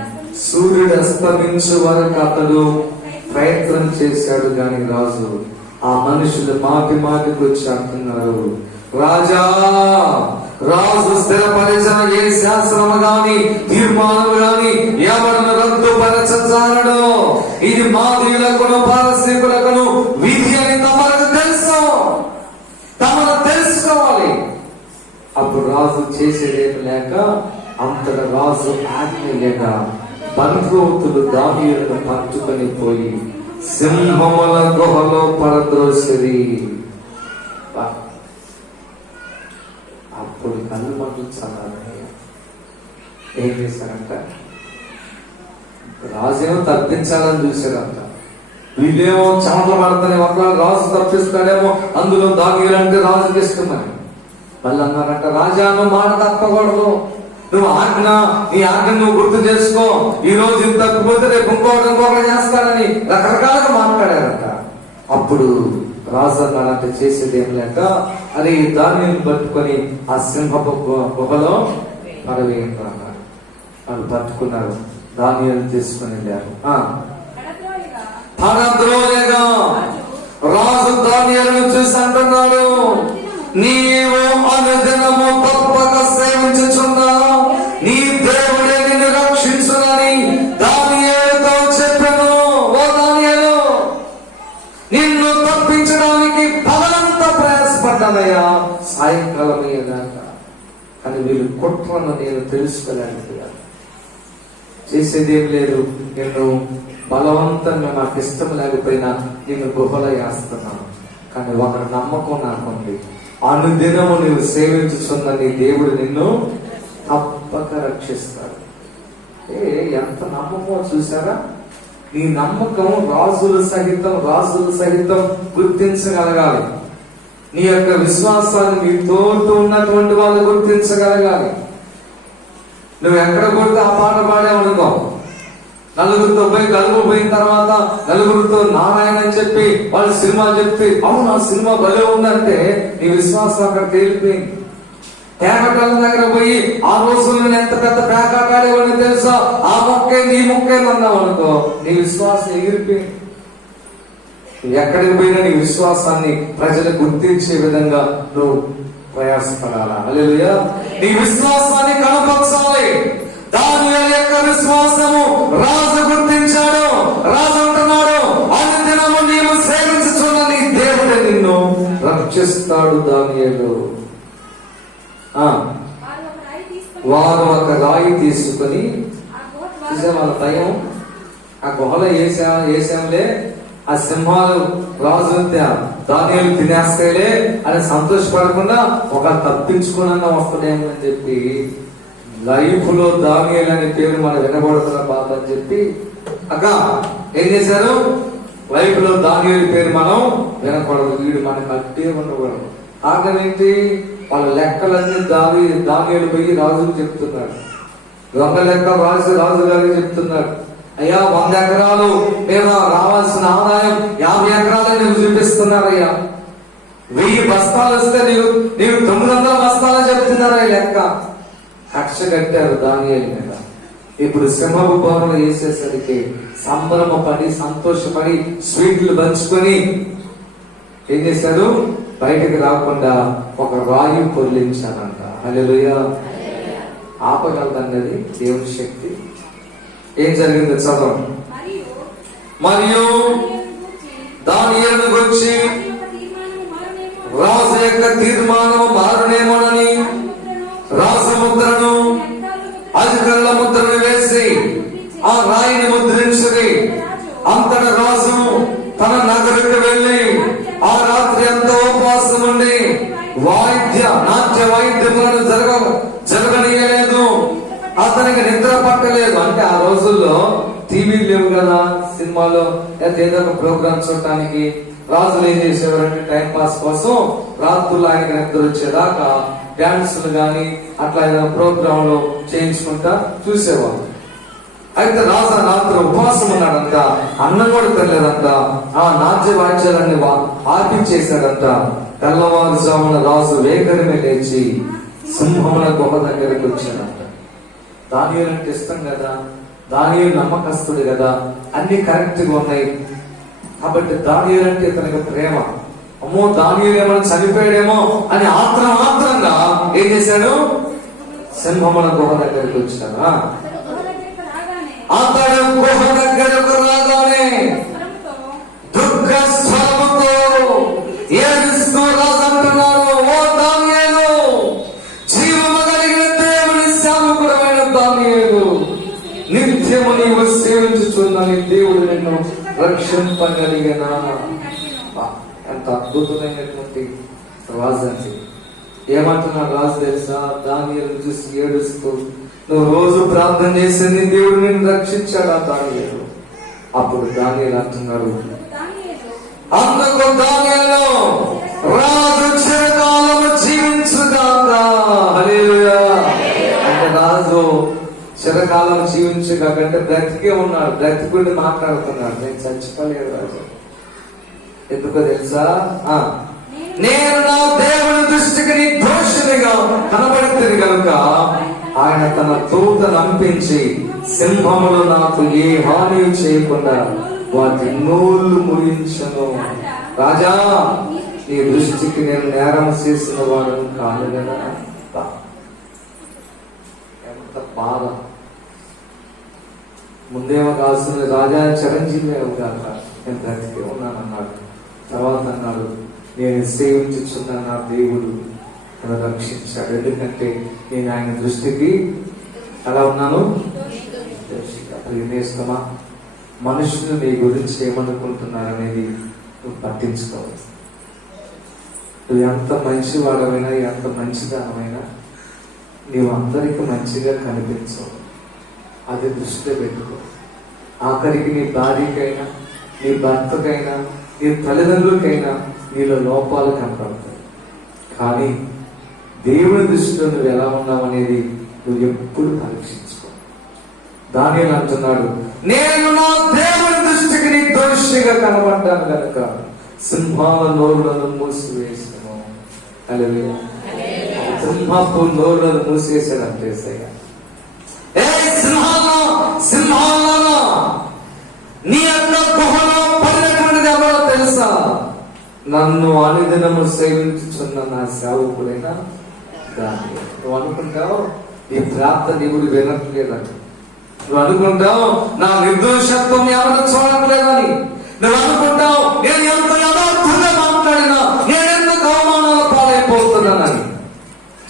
సూర్యుడు అస్తమించే వరకు అతడు ప్రయత్నం చేశాడు. కానీ రాజు, ఆ మనుషులు మాటికి వచ్చి అంటున్నారు, రాజా, రాజు స్థిరపరిచిన ఏ శాస్త్రము గాని తీర్మానం గాని ఎవరిని రద్దుపరచజాలడు. ఇది మాదీయులకును పారసీకులకును విధి అని తమకు తెలుసు. తమను తెలుసుకోవాలి. చేసేదేమి లేక అంతట రాజు ఆజ్ఞ లేక బంధువుతులు దానియేలును పట్టుకొని పోయి సింహముల గుహలో పడద్రోసిరి. అప్పుడు కళ్ళు మండించాలని ఏం చేశారంట, రాజేమో తప్పించాలని చూశారంట. వీళ్ళేమో చెమటలు పడతానే ఒకవేళ రాజు తప్పిస్తాడేమో, అందులో దానియేలంటే రాజుకి ఇష్టమని. మళ్ళీ అన్నారంట, రాజా నువ్వు మాట తప్పకూడదు, నువ్వు నీ ఆజ్ఞ నువ్వు గుర్తు చేసుకో, ఈ రోజు ఇంత తప్పిపోతే రేపు ఇంకొకటి చేస్తాడని రకరకాలుగా మాట్లాడారంట. అప్పుడు రాజు అన్నాడంటే చేసేది ఏం లేక అది దానిని పట్టుకొని ఆ సింహపు గుహలో పడవేయండి అన్నారు. వాళ్ళు పట్టుకున్నారు, దానియేలును తీసుకుని వెళ్ళారు. పడద్రోయగా రాజు దానియేలును చూసి అంటున్నాడు, నీవు అనుదినము తప్పక సేవించుచున్నావు, నీ దేవుడే నిన్ను రక్షించునని దానియేలుతో చెప్పెను. ఓ దానియేలు, నిన్ను తప్పించడానికి పగలంత ప్రయాసపడ్డానయ్యా, సాయంకాలం అయ్యేదాకా, కానీ వీళ్ళు కుట్రను నేను తెలుసుకోలేకపోయాను. చేసేదేం లేదు, నేను బలవంతంగా నాకు ఇష్టం లేకపోయినా నేను గుహలో వేస్తున్నాను. కానీ ఒకరి నమ్మకం నాకుంది, అనుదినము నువ్వు సేవించుచున్న నీ దేవుడు నిన్ను తప్పక రక్షిస్తాడు. ఎంత నమ్మకమో చూసారా? నీ నమ్మకం రాజులు సహితం గుర్తించగలగాలి. నీ యొక్క విశ్వాసాన్ని నీ తోటి ఉన్నటువంటి వాళ్ళు గుర్తించగలగాలి. నువ్వు ఎక్కడ కొడితే ఆ పాట పాడేవనుకో, నలుగురితో పోయి పోయిన తర్వాత నలుగురితో నారాయణ అని చెప్పి వాళ్ళు సినిమా చెప్తే అవును ఆ సినిమా భలే ఉందంటే నీ విశ్వాసం అక్కడ తేలిపోయింది. పేకాటాల దగ్గర పోయి ఆ రోజుల్లో నేను ఎంత పెద్ద పేకాటాడేవాడిని తెలుసా, ఆ మొక్కే నీ మొక్కే అన్నావు అనుకో, నీ విశ్వాసం ఎగిరిపోయింది. ఎక్కడికి పోయినా నీ విశ్వాసాన్ని ప్రజలు గుర్తించే విధంగా నువ్వు ప్రయాసపడాలా. హల్లెలూయా. నీ విశ్వాసాన్ని కనపరచాలి. దానియేలు యొక్క విశ్వాసము రాజు గుర్తించాడు. రాజు అంటున్నాడు, అనుదినము నీవు సేవించుచున్న నీ దేవుడే నిన్ను రక్షిస్తాడు. దానియేలు వారు ఒక రాయి తీసుకుని చూసే వాళ్ళ భయం, ఆ గుహలో వేసాంలే, ఆ సింహాలు రాజు దానియేలు తినేస్తాయిలే అని సంతోషపడకుండా ఒక తప్పించుకున్నా వస్తాడేమో అని చెప్పి లైఫ్ లో దానియేలు అనే పేరు మనం వినబడుతున్న బాధ అని చెప్పి అక్క ఏం చేశారు, లైఫ్ లో దానియేలు పేరు మనం వినకూడదు, వీడు మనకు అట్టే ఉండకూడదు. కారణం ఏంటి, వాళ్ళ లెక్కలన్నీ దానియేలు పోయి రాజుకు చెప్తున్నాడు. దొంగ లెక్క రాజు గారికి చెప్తున్నాడు, అయ్యా 100 ఎకరాలు మేము రావాల్సిన ఆదాయం 50 ఎకరాలే నువ్వు చూపిస్తున్నారయ్యా, 1000 బస్తాలు వస్తే నీవు 900 బస్తాలు చెప్తున్నారా లెక్క. కక్ష కట్టారు దానియేలు మీద. ఇప్పుడు సింహపు బోర్లు వేసేసరికి సంబరమపడి సంతోషపడి స్వీట్లు పంచుకొని ఏం చేశారు, బయటకు రాకుండా ఒక రాయి పొర్లించారంట. హల్లెలూయా. ఆపగలదన్నది దేవుని శక్తి. ఏం జరిగిందో చదవండి. మరియు దానియేలును గురించి రాజు యొక్క తీర్మానం మారునేమోనని రాజముద్రను అధికారుల ముద్రను వేసి ఆ రాయిని ముద్రించుది. అంతట రాజు తన నగరుకు వెళ్లి ఆ రాత్రి అంతా ఉపవాసం ఉండి నాట్య వాయిద్యములను జరగనీయలేదు. అతనికి నిద్ర పట్టలేదు. అంటే ఆ రోజుల్లో టీవీలు లేవు కదా, సినిమాలో ఏదో ఒక ప్రోగ్రామ్ చూడటానికి రాజులు ఏం చేసేవారంటే టైం పాస్ కోసం రాత్రులు ఆయనకి నిద్ర వచ్చేదాకా డాన్సులు గాని అట్లా ఏదైనా ప్రోగ్రామ్ లో చేయించుకుంటా చూసేవాళ్ళు. అయితే రాజు రాత్రి ఉపవాసం ఉన్నాడంట, అన్నం కూడా తినలేదంట, ఆ నాట్య వాయిద్యాలన్నీ ఆర్పించేశాడంట. తెల్లవారుజామున రాజు వేగరమే లేచి సింహముల గుహ దగ్గరికి వచ్చాడంట. దానియేలు అంటే ఇష్టం కదా, దానియేలు నమ్మకస్తుడు కదా, అన్ని కరెక్ట్ గా ఉన్నాయి కాబట్టి దానియేలు అంటే ఇతనికి ప్రేమ. అమ్మో దానియేలు ఏమైనా చనిపోయాడేమో అని ఆత్రంగా ఏం చేశాడు, సింహముల గుహ దగ్గరికి వచ్చాడు. అతడు గుహ దగ్గరకు రాగానే దుఃఖ స్వరముతో ఏడుస్తూ రాజు అంటున్నాడు, ఓ దానియేలు, జీవము కలిగిన జీవించుచున్నని దేవుడు నిన్ను రక్షింపగలిగిన. ఎంత అద్భుతమైనటువంటి రాజు అండి. ఏమంటున్నాడు రాజు తెలుసా? దానియేలును చూసి ఏడుస్తూ, నువ్వు రోజు ప్రార్థన చేసింది దేవుడు నిన్ను రక్షించాడా దానియేలు? అప్పుడు దానియేలు అంటున్నాడు, అందుకు దానియేలు రాజు చిరకాలము జీవించుగాక. హల్లెలూయా. అంటే రాజు చిరకాలం జీవించుగాక అంటే బ్రతికే ఉన్నాడు, బ్రతికుండి మాట్లాడుతున్నాడు. నేను చచ్చిపోలేదు రాజు. ఎందుకో తెలుసా? నేను నా దేవుని దృష్టికి నిర్దోషినిగా కనబడుతుంది కనుక ఆయన తన దూతను పంపించి సింహములు నాకు ఏ హాని చేయకుండా వాటి నోళ్ళు ముయించను. రాజా, నీ దృష్టికి నేను నేరం చేసిన వాడు కాదు కదా. ఎంత బాధ. ముందేమో కాల్సిన రాజా చిరంజీవి అవుగాక, నేను బ్రతికే ఉన్నాను అన్నాడు. తర్వాత అన్నాడు, నేను సేవించుచున్న నా దేవుడు నన్ను రక్షించాడు. ఎందుకంటే నేను ఆయన దృష్టికి ఎలా ఉన్నాను? ప్రియనేస్తమా, మనుషులు నీ గురించి ఏమనుకుంటున్నారు అనేది నువ్వు పట్టించుకోవాలి. నువ్వు ఎంత మంచివాడమైనా, ఎంత మంచిదానమైనా నీవు అందరికి మంచిగా కనిపించవు. అది దృష్టిలో పెట్టుకో. ఆఖరికి నీ భార్యకైనా, నీ భర్తకైనా, నీ తల్లిదండ్రులకైనా నీలో లోపాలు కనపడతాయి. కానీ దేవుని దృష్టిలో నువ్వు ఎలా ఉన్నావు అనేది నువ్వు ఎప్పుడు పరీక్షించుకో. దానియేలు అంటున్నాడు, నేను నా దేవుని దృష్టికి నిర్దోషిగా కనబడ్డాను కనుక సింహాల నోరులను మూసివేసాను. హల్లెలూయా. సింహపు నోరులను మూసివేసాడంటే సింహాలలో నీ యొక్క గుహలో పల్లెటూరిది ఎవరో తెలుసా? నన్ను అనుదినము సేవించుచున్న నా సేవకుడైన దానియేలు. నువ్వు అనుకుంటావు నీ ప్రార్థన దేవుడు వినట్లేదని, నువ్వు అనుకుంటావు నా నిర్దోషత్వం ఎవరు చూడట్లేదని, నువ్వు అనుకుంటావు నేను ఎంత యథార్థంగా మాట్లాడినా నేను ఎందుకు అవమానాల పాలైపోతున్నానని.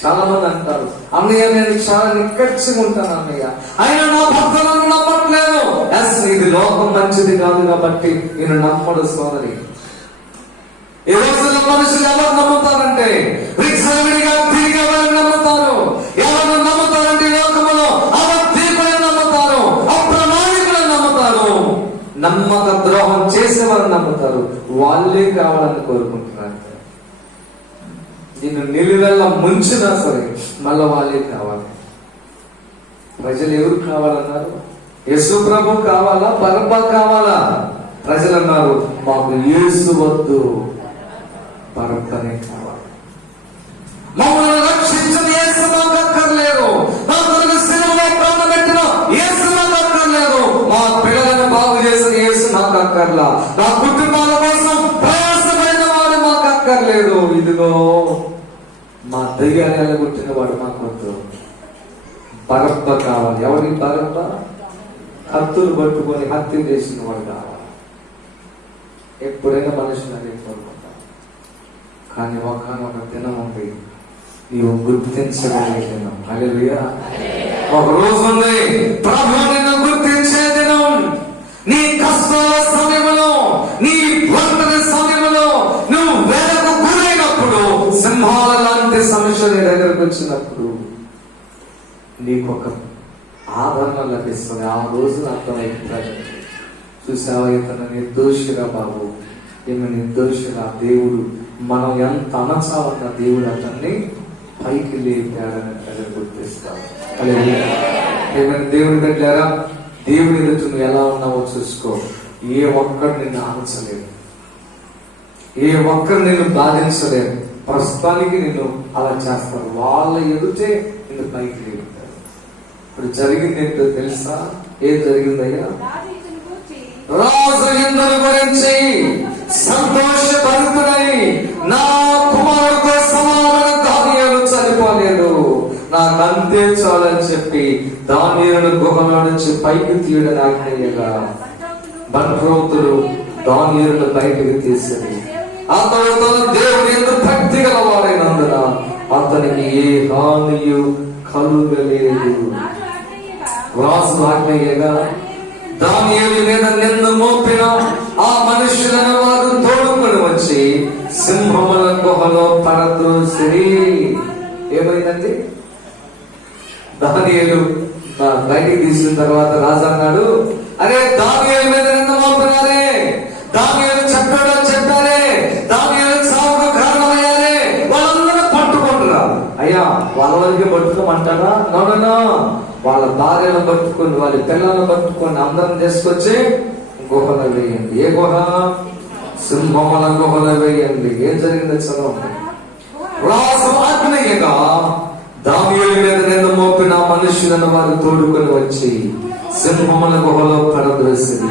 చాలా మంది అంటారు, అన్నయ్య నేను చాలా నిక్కచ్చిగా ఉంటాను అన్నయ్య, అయినా నా భర్త నన్ను నమ్మట్లేదు. ఇది లోకం మంచిది కాదు కాబట్టి నేను నమ్మడు సోదరి. ఈ రోజుల్లో మనుషులు ఎవరు నమ్ముతారంటే విచ్చలవిడిగా తిరిగి ఎవరు నమ్ముతారు? ఎవరు నమ్ముతారంటే లోకములో అబద్ధీకులను నమ్ముతారు, అప్రమాణికులను నమ్ముతారు, నమ్మక ద్రోహం చేసేవారు నమ్ముతారు. వాళ్ళే కావాలని కోరుకుంటున్నారు. నిన్ను నిలువెల్ల ముంచినా సరే మళ్ళా వాళ్ళే కావాలి. ప్రజలు ఎవరు కావాలన్నారు? యేసు ప్రభు కావాలా, బరబ్బా కావాలా? ప్రజలు అన్నారు, మాకు యేసు వద్దు, బరబ్బనే కావాలి. మమ్మల్ని రక్షించిన యేసు మాకు అక్కర్లేదు, నా కొరకు సిలువలో ప్రాణం పెట్టిన యేసు మాకు అక్కర్లేదు, మా పిల్లలను బాగు చేసిన యేసు మాకు అక్కర్లా, నా కుటుంబాల కోసం ప్రయాసమైన వాడు మాకు అక్కర్లేదు. ఇదిగో మా దయ్యాలు ఎలగొట్టిన వాడు మాకు వద్దు, బరబ్బ కావాలి. ఎవరికి బరబ్బ? కత్తులు పట్టుకొని హత్య చేసిన వాడు కావాలి. ఎప్పుడైనా మనుషులు అదే కోరుకుంటారు. కానీ ఒకనొక దినం ఉంది, నీవు గుర్తించగలిగే దినం. హల్లెలూయా. ఒక రోజు ఉంది, ప్రభు నిన్ను గుర్తించే దినం. నీ కష్టాల సమయంలో, నీ ఒంటరి సమయంలో నువ్వు వేదకు గురైనప్పుడు, సింహాల లాంటి సమస్య నీ దగ్గరకు వచ్చినప్పుడు నీకు ఒక ఆదరణ లభిస్తుంది. ఆ రోజు అర్థమైపోతుంది, చూసావా ఇతను నిర్దోషిగా బాబు, ఈమె నిర్దోషిగా. దేవుడు మనం ఎంత అనచాలన్న దేవుడు అతన్ని పైకి లేపాడని ప్రజలు గుర్తిస్తారు. ఏమైనా దేవుడి పెట్టారా? దేవుడి ఎదుట నువ్వు ఎలా ఉన్నావో చూసుకో. ఏ ఒక్కడు నిన్ను ఆనచలేదు, ఏ ఒక్కరు నిన్ను బాధించలేదు. ప్రస్తుతానికి నిన్ను అలా చేస్తారు, వాళ్ళ ఎదుటే నిన్ను పైకి లేపుతారు. ఇప్పుడు జరిగింది ఏంటో తెలుసా? ఏం జరిగిందయ్యా? రాజు ఇంద్రుని గురించి సంతోషభరితుడై, నా కుమారుడితో సమానమైన దానియేలు చనిపోలేదు, నాకు అంతే చాలని చెప్పి దానియేలును గుహలో నుంచి పైకి తీయడం ఆజ్ఞయ్యగా బంట్రోతులు దానియేలును బయటకు తీసింది. అతను దేవుని ఎందుకు భక్తి గలవాడైనందున అతనికి ఏ హానియు కలుగలేదు. రాజు ఆజ్ఞయ్యగా దానియేలు మీద నింద మోపిన ఆ మనుషులను వారు తోడుకొని వచ్చి సింహముల గుహలో పడద్రోసిరి. ఏమైందండి? దానియేలు బయటికి తీసిన తర్వాత రాజు అన్నాడు, అరే దానియేలు మీద నింద మోపినారే, దానియేలు చెప్పాడో చెప్పారే, దానియేలు సావుకు కారణమయ్యారే, వాళ్ళందరూ పట్టుకుంటురా. అయ్యా వాళ్ళ వరకే పట్టుకోమంటారా? నో, వాళ్ళ భార్యను పట్టుకొని వాళ్ళ పిల్లలను పట్టుకొని అందరం తీసుకొచ్చి గుహలో వేయండి. ఏ గుహ? సింహముల గుహలో వేయండి. ఏం జరిగిందో చదవండి. రాజు ఆజ్ఞగా దానియేలు మీద నింద మోపిన మనుషులను వారు తోడుకొని వచ్చి సింహముల గుహలో పడద్రోసిరి.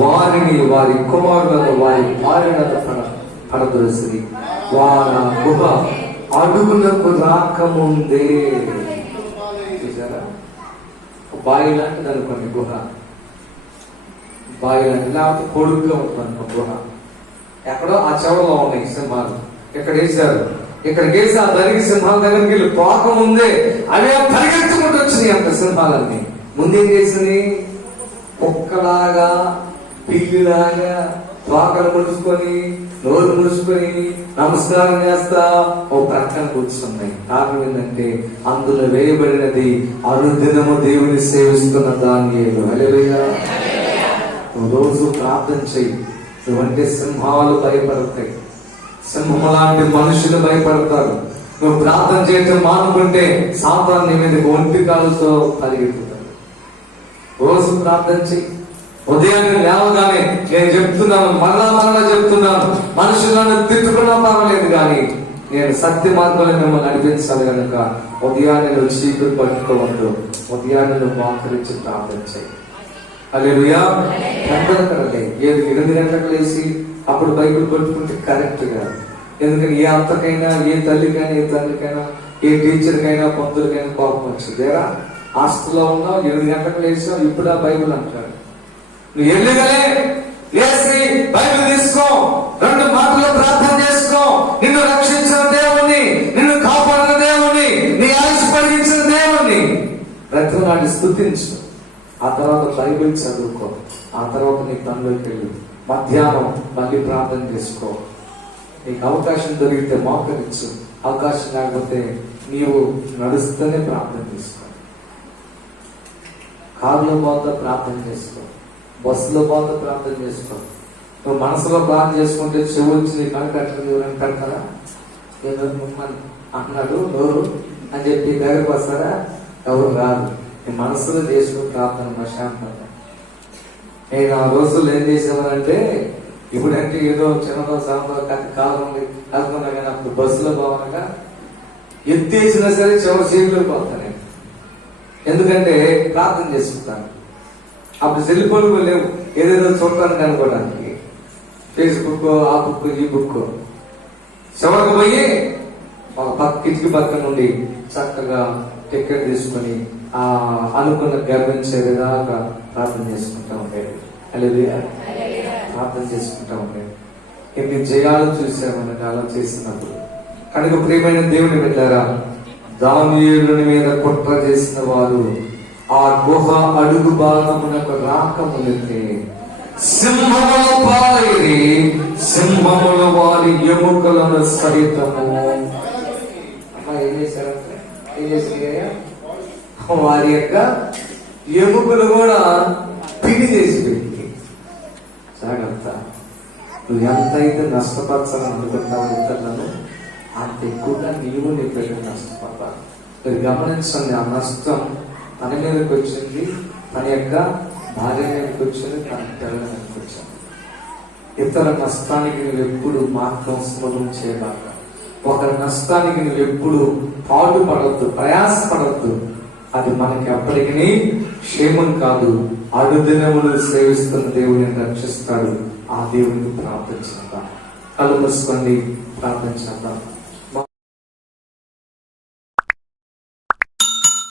వారిని వారి కుమారులను వారి భార్యలను పడద్రోసిరి. వారి గుహ అడుగులకు రాకముందే. చూసారా? బావి లాంటిది అనుకోండి గుహ, బావి లాంటి లేకపోతే పొడుగ్గా ఉంటుంది అనుకో గుహ. ఎక్కడో ఆ చెవలో ఉన్నాయి సింహాలు. ఇక్కడ వేశారు, ఇక్కడికి వేసి ఆ దరికి సింహాల దగ్గరికి వెళ్ళి పోకముందే అవి పరిగెత్తుకుంటూ వచ్చినాయి. అంత సింహాలన్నీ ముందేం చేసింది? కుక్కలాగా పిల్లిలాగా తోకలు ముడుచుకొని నోరు ముడుచుకొని నమస్కారం చేస్తా ఓ ప్రక్కన కూర్చున్నాయి. కారణం ఏంటంటే అందులో వేయబడినది అనుదినము దేవుని సేవిస్తున్న దానియేలు. హల్లెలూయా. రోజు ప్రార్థన చెయ్యి. నువ్వంటే సింహాలు భయపడతాయి, సింహము లాంటి మనుషులు భయపడతారు. నువ్వు ప్రార్థన చేయటం మానుకుంటే సాతాను నీ మీదకి ఒంటి కాలుతో పరిగెత్తుతాడు. రోజు ప్రార్థన చెయ్యి. ఉదయాన్నే లేవగానే నేను చెప్తున్నాను, మరలా చెప్తున్నాను, మనుషులను తిట్టుకున్నా పర్వాలేదు కానీ నేను సత్య మార్గంలో మిమ్మల్ని నడిపించాలి కనుక ఉదయాన్నే నువ్వు చీపురు పట్టుకోవద్దు. ఉదయాన్నే నువ్వు మోకరించి ప్రార్థన చేయి. హల్లెలూయా. పెద్దలకరండి 8 గంటలకు లేసి అప్పుడు బైబిల్ పట్టుకుంటే కరెక్ట్ గా. ఎందుకని ఏ అత్తకైనా, ఏ తల్లికైనా, ఏ తండ్రికైనా, ఏ టీచర్కైనా, పంతులకైనా కోపం వచ్చింది. దేరా హాస్టల్లో ఉన్నావు, 8 గంటలకు లేచావు, ఇప్పుడు ఆ బైబిల్ అంటాడు. నువ్వు ఎల్లుగలే లేచి బైబిల్ తీసుకో, 2 మాటలు ప్రార్థన చేసుకో. నిన్ను రక్షించిన దేవుణ్ణి, నిన్ను కాపాడిన దేవుణ్ణి, నీ ఆయుష్ పరిగించిన దేవుణ్ణి ప్రతినాడు స్తుతించు. ఆ తర్వాత బైబిల్ చదువుకో. ఆ తర్వాత నీ పనిలోకి వెళ్ళు. మధ్యాహ్నం మళ్ళీ ప్రార్థన చేసుకో. నీకు అవకాశం దొరికితే మోకరించు, అవకాశం లేకపోతే నీవు నడుస్తూనే ప్రార్థన చేసుకో. కారులో పోతా ప్రార్థన చేసుకో, బస్సులో పోతా ప్రార్థన చేసుకో. నువ్వు మనసులో ప్రార్థన చేసుకుంటే చెవు వచ్చి నీ కనకట్టడం ఎవరైనా కడతారా? ఏదో అన్నాడు నోరు అని చెప్పి దగ్గరకు వస్తారా? ఎవరు రాదు. నీ మనసులో చేసుకుని ప్రార్థన ప్రశాంతంగా. నేను ఆ రోజుల్లో ఏం చేసేవారంటే, ఇప్పుడంటే ఏదో చిన్నదో సాందో కాలం ఉంది అనుకున్నా కానీ అప్పుడు బస్సులో పోవనగా ఎత్తేసినా సరే చివరి సీట్లో పోతాను. ఎందుకంటే ప్రార్థన చేసుకుంటాను. అప్పుడు సెల్ ఫోన్లు లేవు, ఏదేదో చూడటానికి అనుకోవడానికి, ఫేస్బుక్, ఆ బుక్, ఈ బుక్. చివరికి పోయి కిటికీ పక్క నుండి చక్కగా టికెట్ తీసుకొని ఆ అనుకున్న గర్వించేదాకా ప్రార్థన చేసుకుంటా ఉండేది. హల్లెలూయా. ప్రార్థన చేసుకుంటా ఉండేది. ఎన్ని జయాలు చూసామని అలా చేసినప్పుడు. కనుక ప్రియమైన దేవుని వెళ్ళారా, దానియేలుని మీద కుట్ర చేసిన వారు ఆ గుహ అడుగు భాగమునకు రాకముందే సింహముల పాలైరి, సింహముల వారి ఎముకలను సహితము. ఏం చేశారంటే, ఏం చేసాయ్యా? వారి యొక్క ఎముకలు కూడా పిడి చేసి పెట్టి. జాగ్రత్త. నువ్వు ఎంతైతే నష్టపరచాలని అనుకుంటావు ఇతరులను, అంత ఎక్కువగా నీవు నీ బిడ్డలు నష్టపడతావు. మీరు గమనించండి, ఆ నష్టం తన మీదకి వచ్చింది, తన యొక్క భార్య మీదకి వచ్చింది, తన పిల్లల మీదకి వచ్చింది. ఇతర నష్టానికి నువ్వు ఎప్పుడు మార్గం సులభం చేయబాక. ఒకరి నష్టానికి నువ్వు ఎప్పుడు పాటుపడవద్దు, ప్రయాసపడవద్దు. అది మనకి ఎప్పటికీ క్షేమం కాదు. అనుదినములు సేవిస్తున్న దేవుని రక్షిస్తాడు. ఆ దేవునికి ప్రార్థించేద్దాం. కళ్ళు మూసుకోండి, ప్రార్థించేద్దాం.